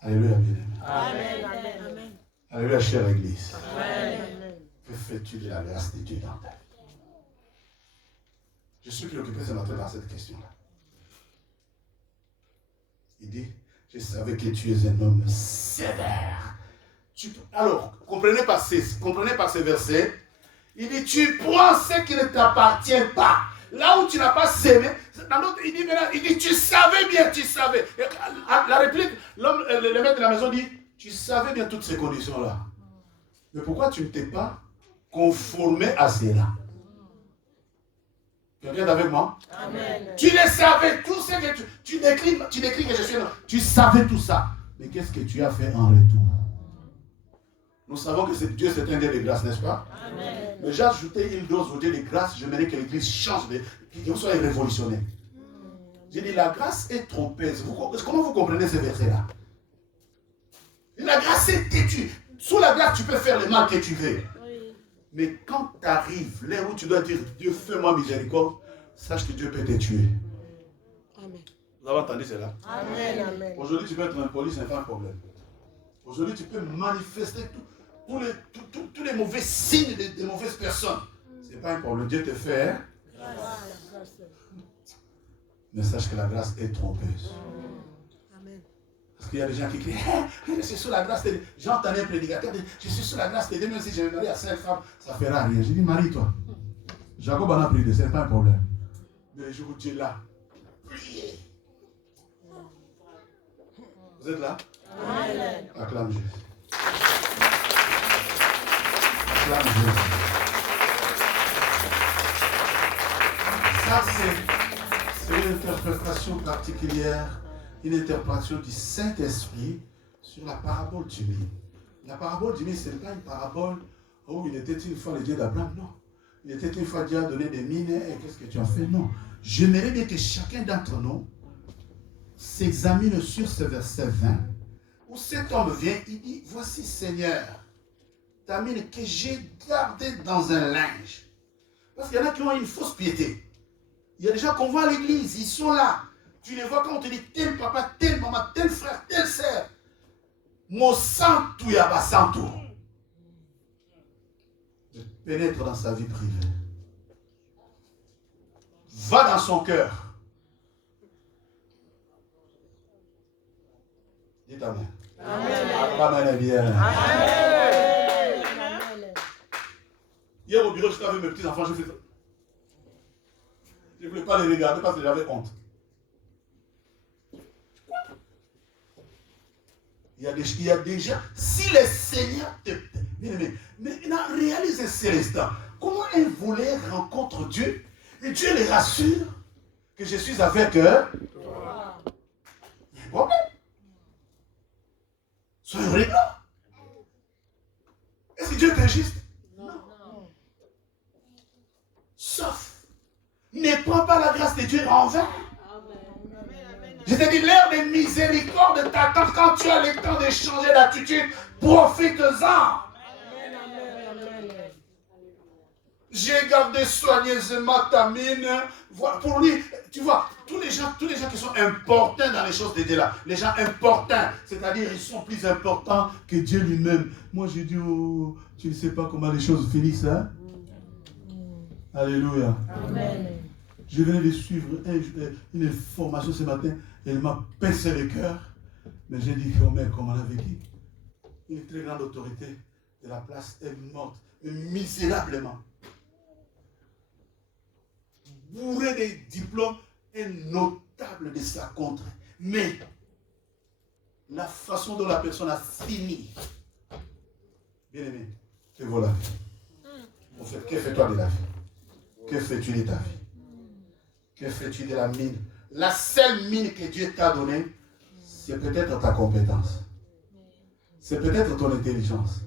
Alléluia, bien-aimé. Amen. Amen. Alléluia, chère Église. Amen. Que fais-tu de la grâce de Dieu dans ta vie? Je suis préoccupé ce matin par cette question-là. Il dit, je savais que tu es un homme sévère. Alors, comprenez par ces versets Il dit, tu prends ce qui ne t'appartient pas. Là où tu n'as pas sémé, dans l'autre, il dit, tu savais bien, tu savais. Et la réplique, l'homme, le maître de la maison dit, tu savais bien toutes ces conditions-là. Mais pourquoi tu ne t'es pas conformé à cela? Quelqu'un est avec moi? Amen. Tu le savais, tout ce que tu décris que je suis là. Tu savais tout ça. Mais qu'est-ce que tu as fait en retour? Nous savons que Dieu c'est un Dieu de grâce, n'est-ce pas? Amen. Mais j'ai ajouté une dose au Dieu de grâce. Je voudrais que l'Église change, qu'il soit révolutionné. J'ai dit la grâce est trompeuse. Comment vous comprenez ce verset-là? La grâce est têtue. Sous la grâce, tu peux faire le mal que tu veux. Oui. Mais quand tu arrives là où tu dois dire Dieu, fais-moi miséricorde, sache que Dieu peut te tuer. Amen. Vous avez entendu cela? Amen. Amen. Aujourd'hui, tu peux être impoli, ce n'est pas un problème. Aujourd'hui, tu peux manifester tous les mauvais signes de mauvaises personnes. Ce n'est pas un problème. Dieu te fait. Grâce. Mais sache que la grâce est trompeuse. Amen. Parce qu'il y a des gens qui crient, je suis sous la grâce de Dieu. J'ai entendu un prédicateur dire, je suis sous la grâce de Dieu, même si je me marie à 5 femmes, ça ne fera rien. J'ai dit, marie-toi. Jacob en a prié, ce n'est pas un problème. Mais le jour où tu es là, priez. Vous êtes là? Amen. Acclame Jésus. Acclame Jésus. Ça, c'est une interprétation particulière, une interprétation du Saint-Esprit sur la parabole du mille. La parabole du mille, ce n'est pas une parabole où il était une fois le Dieu d'Abraham, non. Il était une fois Dieu a donné des mines et qu'est-ce que tu as fait? Non. J'aimerais bien que chacun d'entre nous s'examine sur ce verset 20 où cet homme vient, il dit, voici Seigneur, ta mine que j'ai gardée dans un linge. Parce qu'il y en a qui ont une fausse piété. Il y a des gens qu'on voit à l'église, ils sont là. Tu les vois quand on te dit tel papa, tel maman, tel frère, telle sœur. Mon sang, tout y a pas sans tout. Pénètre dans sa vie privée. Va dans son cœur. Dites Amen. Amen. Amen est bien. Amen. Hier au bureau, j'étais avec mes petits enfants, je ne voulais pas les regarder parce que j'avais honte. Il y a des gens, si le Seigneur te plaît, mais réalise ces instants. Comment un voleur rencontre Dieu et Dieu les rassure que je suis avec eux? Il y a un problème. Soyez réglants. Est-ce que Dieu est injuste? Non. Sauf, ne prends pas la grâce de Dieu en vain. Je te dis, l'heure de miséricorde t'attend quand tu as le temps de changer d'attitude. Profite-en. J'ai gardé soigneusement ta mine. Pour lui, tu vois, tous les gens qui sont importants dans les choses de Dieu là, les gens importants, c'est-à-dire ils sont plus importants que Dieu lui-même. Moi j'ai dit, oh, tu ne sais pas comment les choses finissent, hein? Alléluia. Amen. Je venais de suivre une formation ce matin, elle m'a pincé le cœur, mais j'ai dit, comme on avait dit, une très grande autorité de la place est morte, misérablement. Bourré des diplômes est notable de sa contrée. Mais la façon dont la personne a fini, bien aimé, que vaut la vie? En fait, que fais-toi de la vie? Que fais-tu de ta vie? Que fais-tu de la mine? La seule mine que Dieu t'a donnée, c'est peut-être ta compétence. C'est peut-être ton intelligence.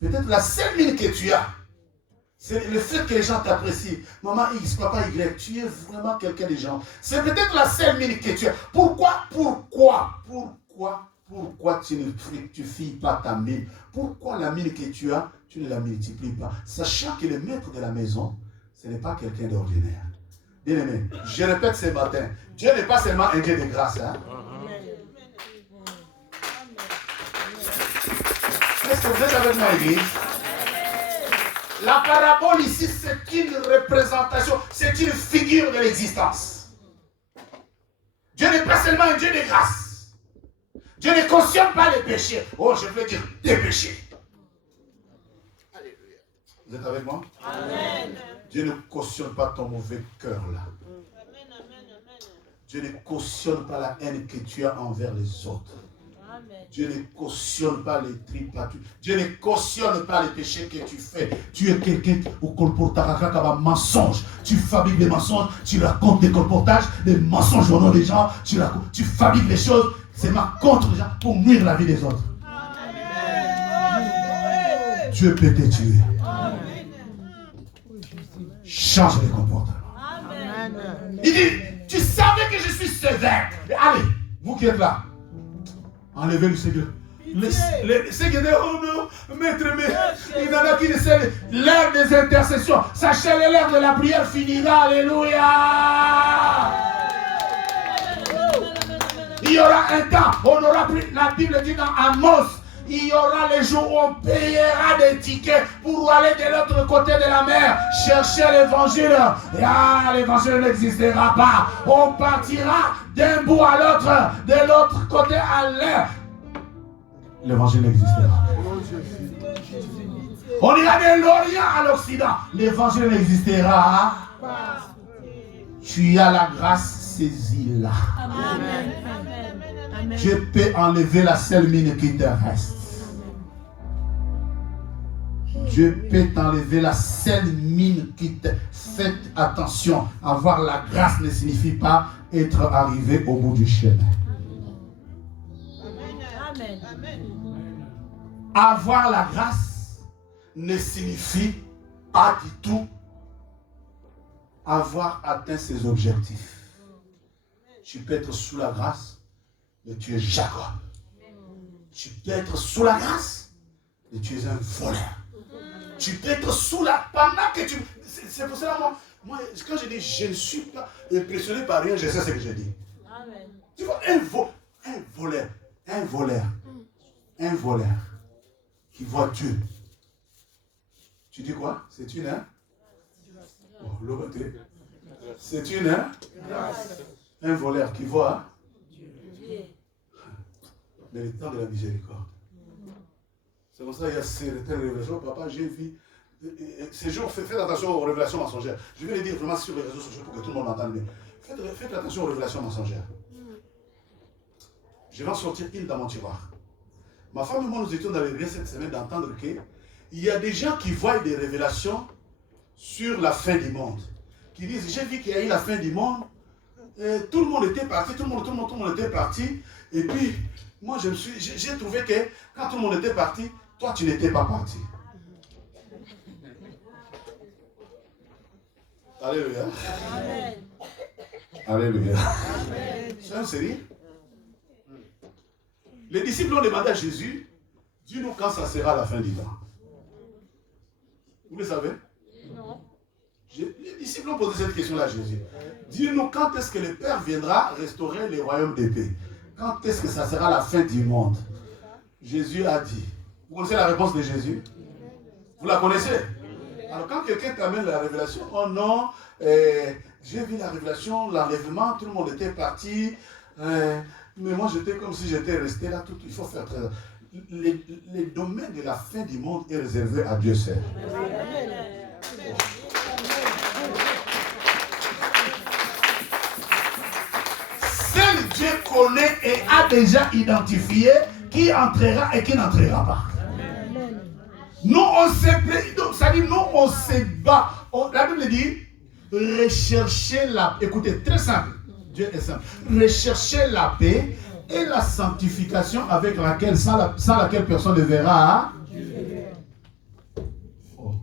Peut-être la seule mine que tu as, c'est le fait que les gens t'apprécient. Maman X, papa Y, tu es vraiment quelqu'un des gens. C'est peut-être la seule mine que tu as. Pourquoi tu ne fructifies pas ta mine? Pourquoi la mine que tu as, tu ne la multiplies pas? Sachant que le maître de la maison, ce n'est pas quelqu'un d'ordinaire. Bien aimé, je répète ce matin, Dieu n'est pas seulement un Dieu de grâce. Hein? Est-ce que vous êtes avec moi, Église? La parabole ici, c'est une représentation, c'est une figure de l'existence. Dieu n'est pas seulement un Dieu de grâce. Dieu ne cautionne pas les péchés. Oh, je veux dire des péchés. Alléluia. Vous êtes avec moi? Amen. Dieu ne cautionne pas ton mauvais cœur là. Dieu ne cautionne pas la haine que tu as envers les autres. Dieu ne cautionne pas les tripatouilles. Dieu ne cautionne pas les péchés que tu fais. Tu es quelqu'un au colportage comme un mensonge. Tu fabriques des mensonges, tu racontes des colportages, des mensonges au nom des gens. Tu fabriques des choses, c'est ma contre les gens pour nuire la vie des autres. Dieu peut te tuer. Change de comportement. Il dit, tu savais que je suis sévère. Allez, vous qui êtes là, enlevez le Seigneur. Le Seigneur dit, oh non, maître, mais il y en a qui ne savent l'heure des intercessions. Sachez l'heure de la prière finira. Alléluia. Il y aura un temps, on aura pris, la Bible dit dans Amos, il y aura les jours où on payera des tickets pour aller de l'autre côté de la mer, chercher l'évangile. Ah, l'évangile n'existera pas. On partira d'un bout à l'autre, de l'autre côté à l'air. L'évangile n'existera. On ira de l'Orient à l'Occident. L'évangile n'existera. Tu as la grâce, saisis-la. Amen. Dieu peut enlever la seule mine qui te reste. Dieu peut t'enlever la seule mine qui te... Faites attention. Avoir la grâce ne signifie pas être arrivé au bout du chemin. Amen. Avoir la grâce ne signifie pas du tout avoir atteint ses objectifs. Tu peux être sous la grâce, mais tu es Jacob. Tu peux être sous la grâce, mais tu es un voleur. Tu peux être sous la... Pendant que tu... C'est pour cela, moi, quand je dis je ne suis pas impressionné par rien, je sais ce que je dis. Amen. Tu vois, un voleur qui voit Dieu. Tu dis quoi? C'est une, hein? Oh, l'auberté. C'est une, hein? Un voleur qui voit mais le temps de la miséricorde. C'est pour ça qu'il y a certaines révélations. Papa, j'ai vu. Ces jours, faites attention aux révélations mensongères. Je vais les dire vraiment sur les réseaux sociaux pour que tout le monde entende bien. Faites attention aux révélations mensongères. Je vais en sortir une dans mon tiroir. Ma femme et moi, nous étions dans les liens cette semaine d'entendre qu'il y a des gens qui voient des révélations sur la fin du monde. Qui disent, j'ai vu qu'il y a eu la fin du monde. Tout le monde était parti, tout le monde était parti. Et puis, moi, j'ai trouvé que quand tout le monde était parti, toi, tu n'étais pas parti. Alléluia. Amen. Alléluia. C'est un sérieux. Les disciples ont demandé à Jésus, dis-nous quand ça sera la fin du temps. Vous le savez? Non. Les disciples ont posé cette question-là à Jésus. Dis-nous quand est-ce que le Père viendra restaurer le royaume de paix? Quand est-ce que ça sera la fin du monde? Jésus a dit. Vous connaissez la réponse de Jésus? Vous la connaissez? Alors quand quelqu'un t'amène la révélation, oh non, j'ai vu la révélation, l'enlèvement, tout le monde était parti, mais moi j'étais comme si j'étais resté là, tout, il faut faire très... Les domaines de la fin du monde est réservé à Dieu seul. Seul Dieu connaît et a déjà identifié qui entrera et qui n'entrera pas. Nous, on se ça dit, nous, on se bat. La Bible dit, recherchez la paix. Écoutez, très simple. Dieu est simple. Recherchez la paix et la sanctification avec laquelle, sans laquelle personne ne verra. Oh.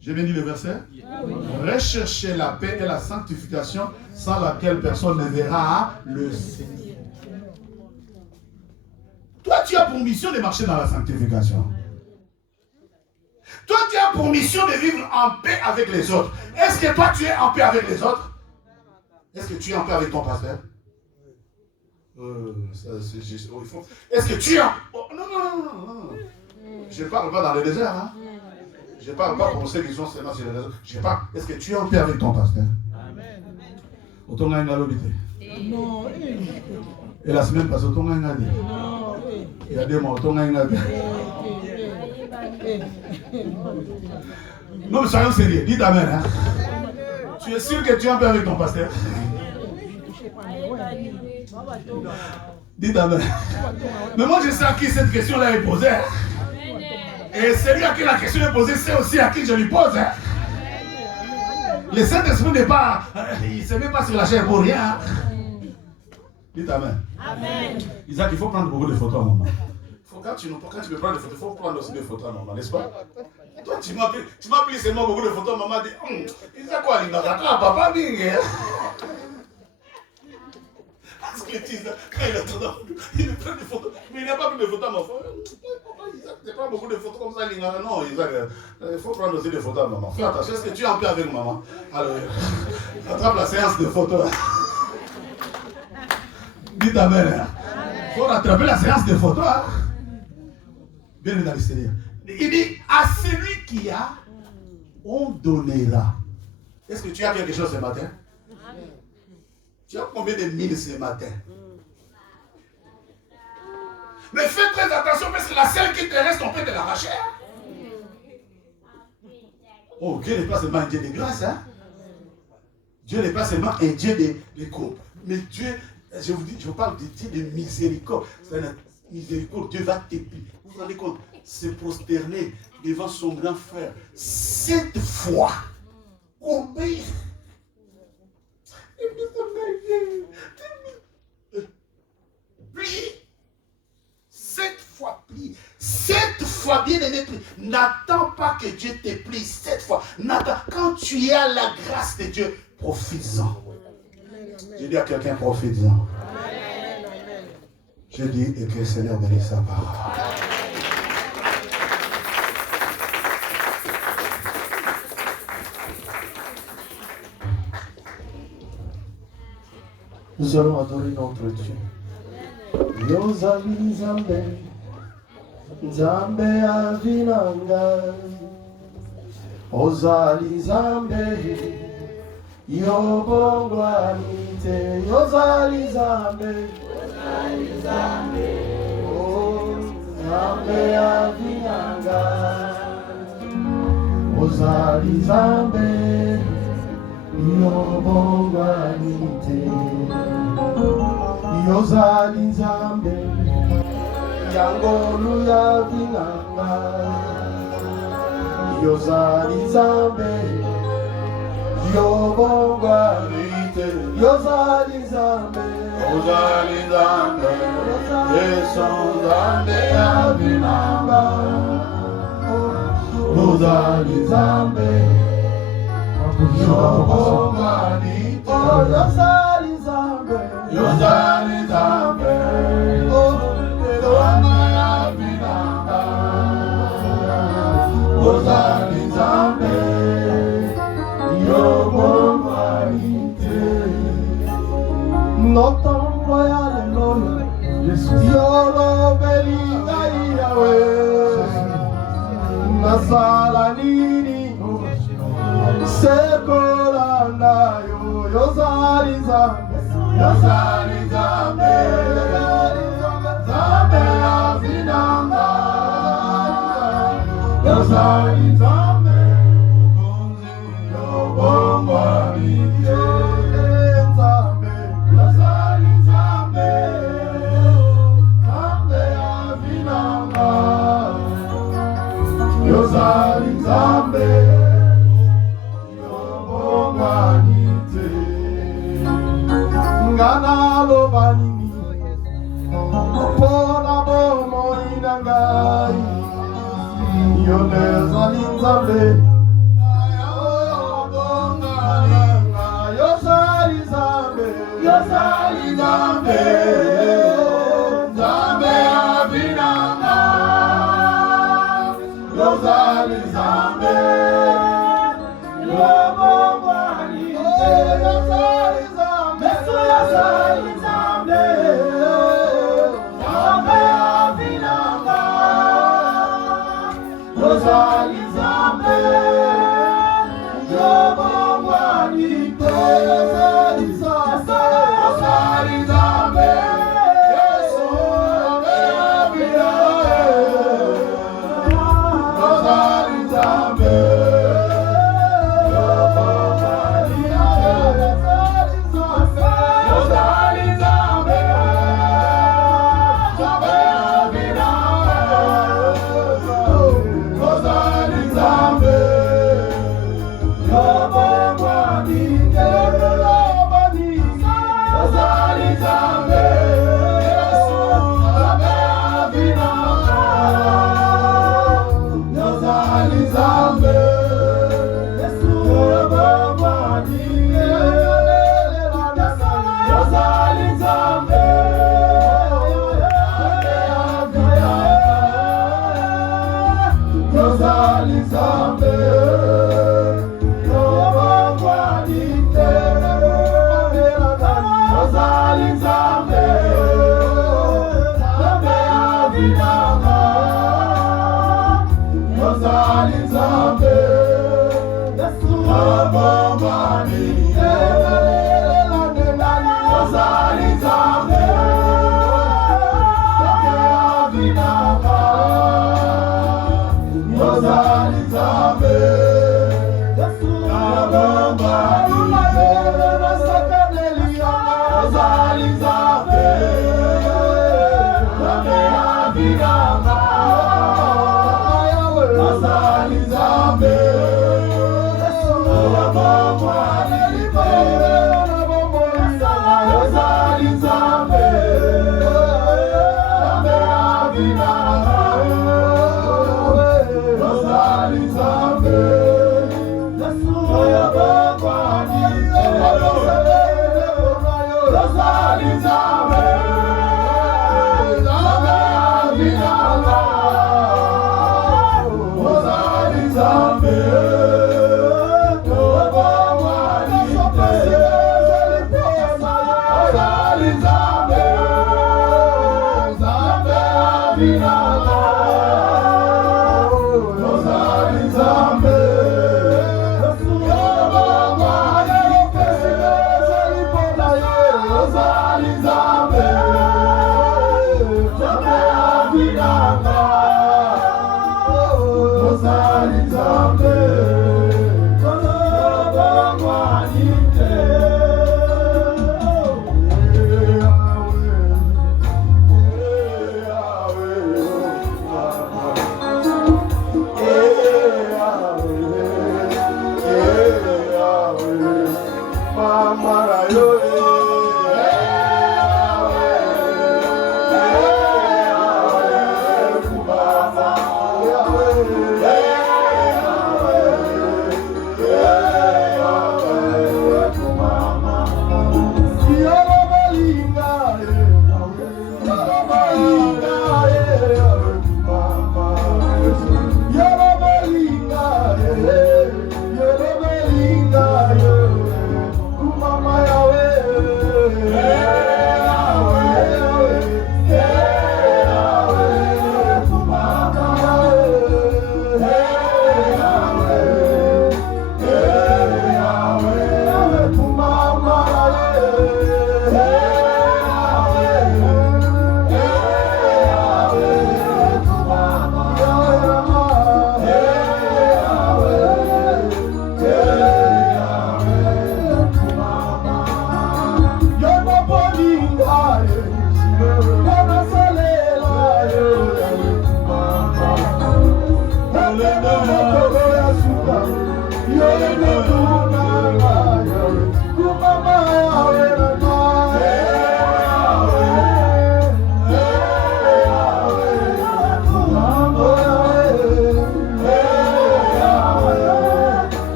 J'ai bien dit le verset? Recherchez la paix et la sanctification sans laquelle personne ne verra le Seigneur. Toi, tu as pour mission de marcher dans la sanctification. Toi, tu as pour mission de vivre en paix avec les autres. Est-ce que toi, tu es en paix avec les autres? Est-ce que tu es en paix avec ton pasteur? Est-ce que tu es en... Oh, non. Je ne parle pas dans le désert. Hein? Je ne parle pas pour ceux qui sont seulement sur les réseaux. Je parle. Est-ce que tu es en paix avec ton pasteur? Non. Et la semaine passée, il y a des mots. Non, mais soyons sérieux. Dites amen. Hein? Tu es sûr que tu es en paix avec ton pasteur? Dites amen. Mais moi, je sais à qui cette question-là est posée. Hein? Et celui à qui la question est posée, c'est aussi à qui je lui pose. Hein? Le Saint-Esprit n'est pas... il ne se met pas sur la chair pour rien. Hein? Dites amen. Amen. Isaac, il faut prendre beaucoup de photos à un moment. Quand tu me prends des photos, il faut prendre aussi des photos à un moment, n'est-ce pas? Toi, tu m'as pris seulement beaucoup de photos, maman dit, Isaac, quoi, il n'a pas papa, bien. Parce que quand il attend, il me prend des photos, mais il n'a pas pris de photos à ma femme. Isaac, tu prends beaucoup de photos comme ça, non, Isaac, il faut prendre aussi des photos à maman. Fais attention, est-ce que tu es en paix avec maman? Alors, attrape la séance de photos. Dites amen. Il faut rattraper la séance de photos. Hein? Bien dans l'extérieur. Il dit, à celui qui a, on donnera. Est-ce que tu as quelque chose ce matin? Tu as combien de mille ce matin? Mais fais très attention parce que la seule qui te reste, on peut te l'arracher. Oh, Dieu n'est pas seulement un Dieu de grâce. Hein? Dieu n'est pas seulement un Dieu de coupe. Mais Dieu, je vous dis, je vous parle de Dieu de miséricorde. C'est la miséricorde. Dieu va t'épier. Vous vous rendez compte? Se prosterner devant son grand frère. 7 fois. Combien? Plie. 7 fois plie. 7 fois bien aimé plie. N'attends pas que Dieu te plie 7 fois. Quand tu as la grâce de Dieu, profites-en. Je dis à quelqu'un, profites-en. Je dis et que le Seigneur bénisse sa parole. Nous allons adorer notre Dieu. Yozali Nzambe, Nzambe avinanga. Ozali Nzambe, Yobongwanite. Yozali Nzambe, oh Nzambe avinanga. Ozali Nzambe, Yobongwanite. Yozali Nzambe, Yangolu yavinanga. Yozali Nzambe, Yobongwanite. Yozali Nzambe, Yozali Nzambe, Yesu Nzambe yavinanga. Yozali Nzambe, Yobongwanite. Yozali Nzambe, Yozali Nzambe, oh, Yehova yavinanga. Yozali Nzambe, Yobongwanite. Notambo ya lelo, Yolobeli ngai yawe. Nasala nini, sekola nayo. Yozali Nzambe, Yozali Nzambe, Nzambe yavinanga. Yozali Nzambe, Yobongwanite. Nzambe, Yozali Nzambe, Nzambe yavinanga. Yozali Nzambe, Yobongwanite. Ngana loba nini mpona bomoi na ngai. Yo ezali Nzambe, yozali Nzambe, yozali Nzambe, Nzambe yavinanga. Yozali Nzambe, Yobongwanite. Yozali Nzambe, yozali Nzambe, Nzambe yavinanga. Yozali Nzambe, Yobongwanite. Yozali Nzambe, yozali Nzambe, Yesu Nzambe yavinanga. Yozali Nzambe. Yeah.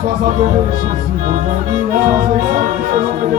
Sois adoré, Jésus. Sois exalté, selon mes